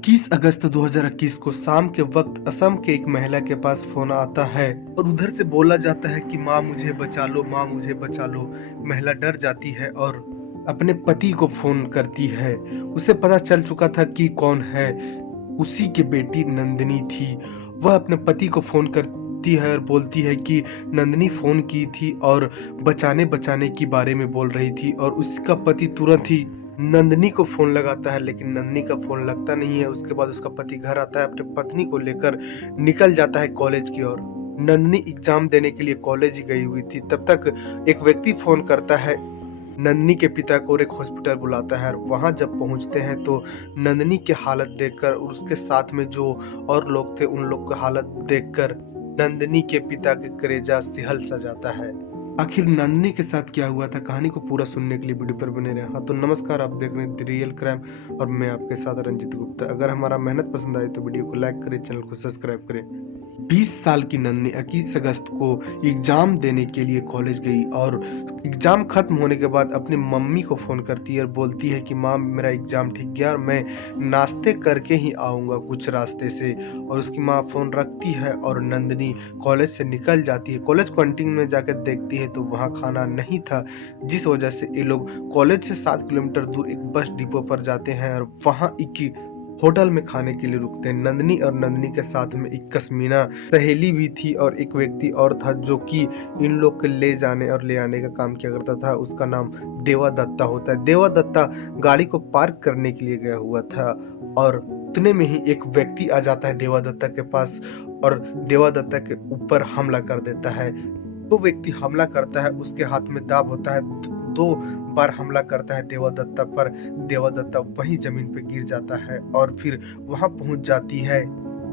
21 अगस्त 2021 को शाम के वक्त असम के एक महिला के पास फोन आता है और उधर से बोला जाता है कि माँ मुझे बचा लो, माँ मुझे बचा लो। महिला डर जाती है और अपने पति को फोन करती है। उसे पता चल चुका था कि कौन है। उसी की बेटी नंदिनी थी। वह अपने पति को फोन करती है और बोलती है कि नंदिनी फोन की थी और बचाने बचाने के बारे में बोल रही थी। और उसका पति तुरंत ही नंदिनी को फोन लगाता है, लेकिन नंदिनी का फोन लगता नहीं है। उसके बाद उसका पति घर आता है, अपने पत्नी को लेकर निकल जाता है कॉलेज की ओर। नंदिनी एग्जाम देने के लिए कॉलेज ही गई हुई थी। तब तक एक व्यक्ति फोन करता है नंदिनी के पिता को और एक हॉस्पिटल बुलाता है। और वहां जब पहुंचते हैं तो नंदिनी की हालत देखकर और उसके साथ में जो और लोग थे उन लोग की हालत देखकर नंदिनी के पिता के कलेजा सिहल सा जाता है। आखिर नंदिनी के साथ क्या हुआ था, कहानी को पूरा सुनने के लिए वीडियो पर बने रहे। हाँ तो नमस्कार, आप देख रहे हैं द रियल क्राइम और मैं आपके साथ रंजित गुप्ता। अगर हमारा मेहनत पसंद आए तो वीडियो को लाइक करें, चैनल को सब्सक्राइब करें। 20 साल की नंदिनी 21 अगस्त को एग्जाम देने के लिए कॉलेज गई और एग्जाम खत्म होने के बाद अपनी मम्मी को फोन करती है और बोलती है कि माँ मेरा एग्जाम ठीक गया और मैं नाश्ते करके ही आऊँगा कुछ रास्ते से। और उसकी माँ फोन रखती है और नंदिनी कॉलेज से निकल जाती है। कॉलेज कैंटीन में जाकर देखती है तो वहाँ खाना नहीं था, जिस वजह से ये लोग कॉलेज से 7 किलोमीटर दूर एक बस डिपो पर जाते हैं और वहाँ एक होटल में खाने के लिए रुकते हैं। नंदिनी और नंदिनी के साथ में एक कस्मीना सहेली भी थी और एक व्यक्ति और था जो कि इन लोग के ले जाने और ले आने का काम किया करता था। उसका नाम देवा दत्ता होता है। देवा दत्ता गाड़ी को पार्क करने के लिए गया हुआ था और उतने में ही एक व्यक्ति आ जाता है देवा दत्ता के पास और देवा दत्ता के ऊपर हमला कर देता है। वो व्यक्ति हमला करता है, उसके हाथ में दाव होता है। 2 बार हमला करता है देवदत्ता पर। देवदत्ता वहीं जमीन पे गिर जाता है और फिर वहां पहुंच जाती है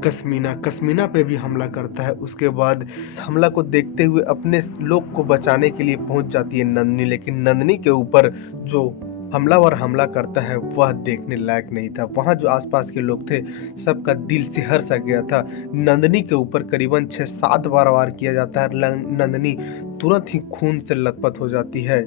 कस्मीना। कस्मीना पे भी हमला करता है। उसके बाद इस हमला को देखते हुए अपने लोग को बचाने के लिए पहुंच जाती है नंदिनी, लेकिन नंदिनी के ऊपर जो हमलावर हमला करता है वह देखने लायक नहीं था। वहां जो आसपास के लोग थे सबका दिल सिहर सा गया था। नंदिनी के ऊपर करीबन 6-7 बार वार किया जाता है। नंदिनी तुरंत ही खून से लथपथ हो जाती है।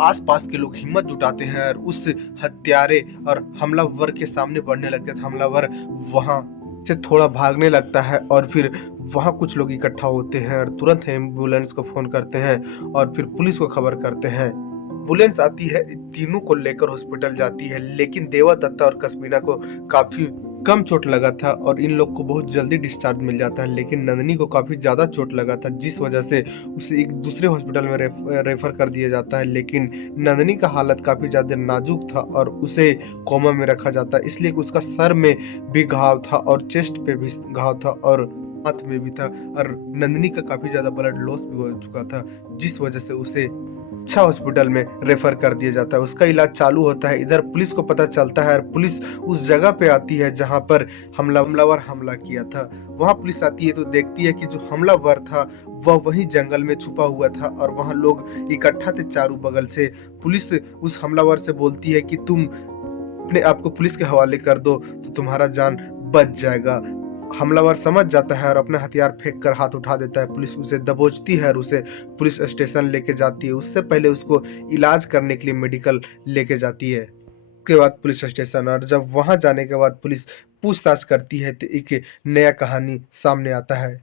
आसपास के लोग हिम्मत जुटाते हैं और उस हत्यारे और हमलावर के सामने बढ़ने लगते हैं। हमलावर वहां से थोड़ा भागने लगता है और फिर वहां कुछ लोग इकट्ठा होते हैं और तुरंत एम्बुलेंस को फोन करते हैं और फिर पुलिस को खबर करते हैं। एम्बुलेंस आती है, तीनों को लेकर हॉस्पिटल जाती है, लेकिन देवा दत्ता और कस्मीना को काफी कम चोट लगा था और इन लोग को बहुत जल्दी डिस्चार्ज मिल जाता है। लेकिन नंदिनी को काफी ज्यादा चोट लगा था, जिस वजह से उसे एक दूसरे हॉस्पिटल में रेफर कर दिया जाता है। लेकिन नंदिनी का हालत काफी ज्यादा नाजुक था और उसे कोमा में रखा जाता है, इसलिए कि उसका सर में भी घाव था और चेस्ट पे भी घाव था और हाथ में भी था और नंदिनी का काफी ज्यादा ब्लड लॉस भी हो चुका था, जिस वजह से उसे अच्छा हॉस्पिटल में रेफर कर दिया जाता है। उसका इलाज चालू होता है। इधर पुलिस को पता चलता है और पुलिस उस जगह पे आती है जहां पर हमलावर हमला किया था। वहां पुलिस आती है तो देखती है कि जो हमलावर था वह वहीं जंगल में छुपा हुआ था और वहां लोग इकट्ठा थे चारों बगल से। पुलिस उस हमलावर से बोलती है कि तुम अपने आप को पुलिस के हवाले कर दो तो तुम्हारा जान बच जाएगा। हमलावर समझ जाता है और अपना हथियार फेंक कर हाथ उठा देता है। पुलिस उसे दबोचती है और उसे पुलिस स्टेशन लेके जाती है। उससे पहले उसको इलाज करने के लिए मेडिकल लेके जाती है। उसके बाद पुलिस स्टेशन, और जब वहां जाने के बाद पुलिस पूछताछ करती है तो एक नया कहानी सामने आता है।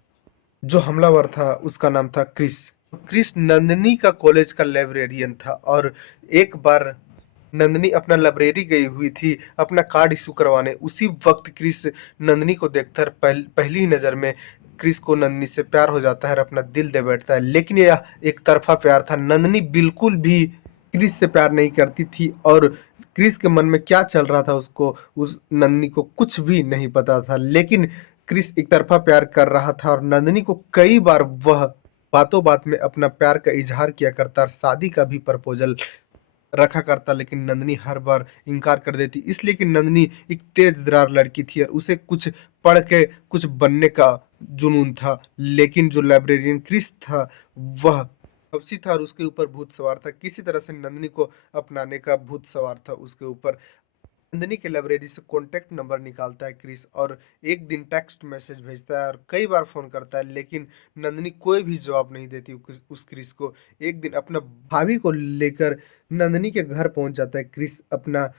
जो हमलावर था उसका नाम था क्रिस। क्रिस नंदिनी का कॉलेज का लाइब्रेरियन था और एक बार नंदिनी अपना लाइब्रेरी गई हुई थी अपना कार्ड इशू करवाने। उसी वक्त क्रिस नंदिनी को देखकर पहली ही नजर में क्रिस को नंदिनी से प्यार हो जाता है और अपना दिल दे बैठता है। लेकिन यह एक तरफा प्यार था। नंदिनी बिल्कुल भी क्रिस से प्यार नहीं करती थी और क्रिस के मन में क्या चल रहा था उसको उस नंदिनी को कुछ भी नहीं पता था। लेकिन क्रिस एक तरफा प्यार कर रहा था और नंदिनी को कई बार वह बातों बात में अपना प्यार का इजहार किया करता और शादी का भी प्रपोजल रखा करता, लेकिन नंदिनी हर बार इनकार कर देती, इसलिए कि नंदिनी एक तेज-तर्रार लड़की थी और उसे कुछ पढ़ के कुछ बनने का जुनून था। लेकिन जो लाइब्रेरियन क्रिस था वह हवसी था और उसके ऊपर भूत सवार था। किसी तरह से नंदिनी को अपनाने का भूत सवार था उसके ऊपर। नंदिनी के लाइब्रेरी से कॉन्टैक्ट नंबर निकालता है क्रिस और एक दिन टेक्स्ट मैसेज भेजता है और कई बार फोन करता है, लेकिन नंदिनी कोई भी जवाब नहीं देती उस क्रिस को। एक दिन अपना भाभी को लेकर नंदिनी के घर पहुंच जाता है क्रिस। अपना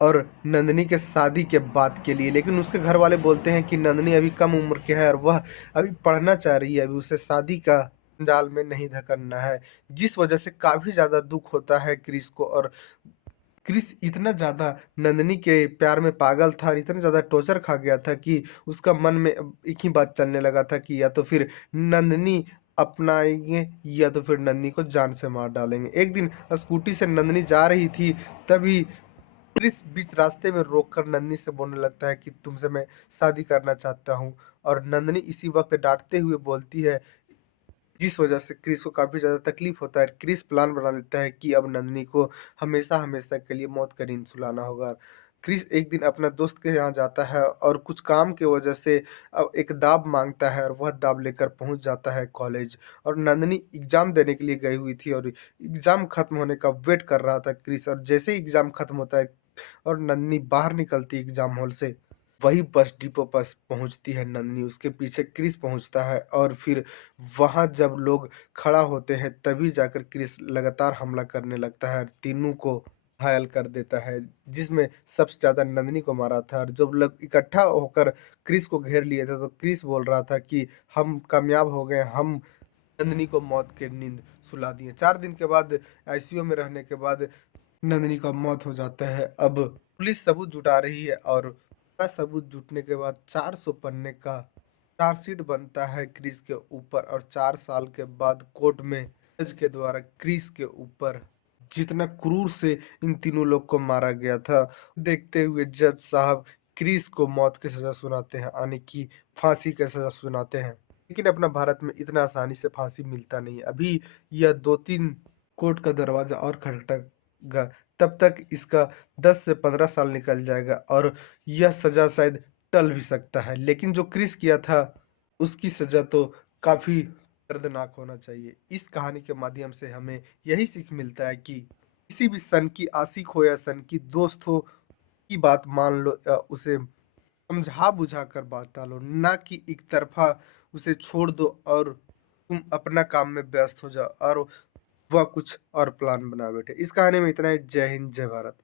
और नंदिनी के शादी के बाद के लिए। लेकिन उसके घर वाले बोलते हैं कि नंदिनी अभी कम उम्र की है और वह अभी पढ़ना चाह रही है, अभी उसे शादी का जाल में नहीं धकेलना है। जिस वजह से काफ़ी ज़्यादा दुःख होता है क्रिस को। और क्रिस इतना ज़्यादा नंदिनी के प्यार में पागल था और इतना ज़्यादा टॉर्चर खा गया था कि उसका मन में अब एक ही बात चलने लगा था कि या तो फिर नंदिनी अपनाएँगे या तो फिर नंदिनी को जान से मार डालेंगे। एक दिन स्कूटी से नंदिनी जा रही थी, तभी क्रिस बीच रास्ते में रोककर नंदिनी से बोलने लगता है कि तुमसे मैं शादी करना चाहता हूँ। और नंदिनी इसी वक़्त डाँटते हुए बोलती है, जिस वजह से क्रिस को काफ़ी ज़्यादा तकलीफ़ होता है। क्रिस प्लान बना लेता है कि अब नंदिनी को हमेशा-हमेशा के लिए मौत का नींद सुलाना होगा। क्रिस एक दिन अपना दोस्त के यहाँ जाता है और कुछ काम की वजह से एक दाँव माँगता है और वह दाँव लेकर पहुँच जाता है कॉलेज। और नंदिनी एग्ज़ाम देने के लिए गई हुई थी और एग्ज़ाम खत्म होने का वेट कर रहा था क्रिस। और जैसे ही एग्ज़ाम खत्म होता है और नंदिनी बाहर निकलती है एग्ज़ाम हॉल से, वही बस डिपो पास पहुँचती है नंदिनी, उसके पीछे क्रिस पहुँचता है। और फिर वहाँ जब लोग खड़ा होते हैं तभी जाकर क्रिस लगातार हमला करने लगता है और तीनों को घायल कर देता है, जिसमें सबसे ज़्यादा नंदिनी को मारा था। और जब लोग इकट्ठा होकर क्रिस को घेर लिए थे तो क्रिस बोल रहा था कि हम कामयाब हो गए, हम नंदिनी को मौत की नींद सुला दिए। 4 दिन के बाद आईसीयू में रहने के बाद नंदिनी का मौत हो जाता है। अब पुलिस सबूत जुटा रही है और सारा सबूत जुटने के बाद 400 पन्ने का चार्जशीट बनता है क्रिस के ऊपर। और 4 साल के बाद कोर्ट में जज के द्वारा क्रिस के ऊपर जितना क्रूर से इन तीनों लोग को मारा गया था, देखते हुए जज साहब क्रिस को मौत की सज़ा सुनाते हैं, यानी कि फांसी की सज़ा सुनाते हैं। लेकिन अपना भारत में इतना आसानी से फांसी मिलता नहीं है। अभी यह 2-3 कोर्ट का दरवाज़ा और खटखटाएगा, तब तक इसका 10 से 15 साल निकल जाएगा और यह सज़ा शायद टल भी सकता है। लेकिन जो क्रिस किया था, उसकी सज़ा तो काफ़ी दर्दनाक होना चाहिए। इस कहानी के माध्यम से हमें यही सीख मिलता है कि किसी भी सन की आशिक हो या सन की दोस्त हो, की बात मान लो, उसे समझा-बुझा कर बात टालो, ना कि एक तरफ़ा उसे छोड़ दो और तुम अपना काम में व्यस्त हो जाओ और वह कुछ और प्लान बना बैठे। इस कहानी में इतना ही। जय हिंद, जय भारत।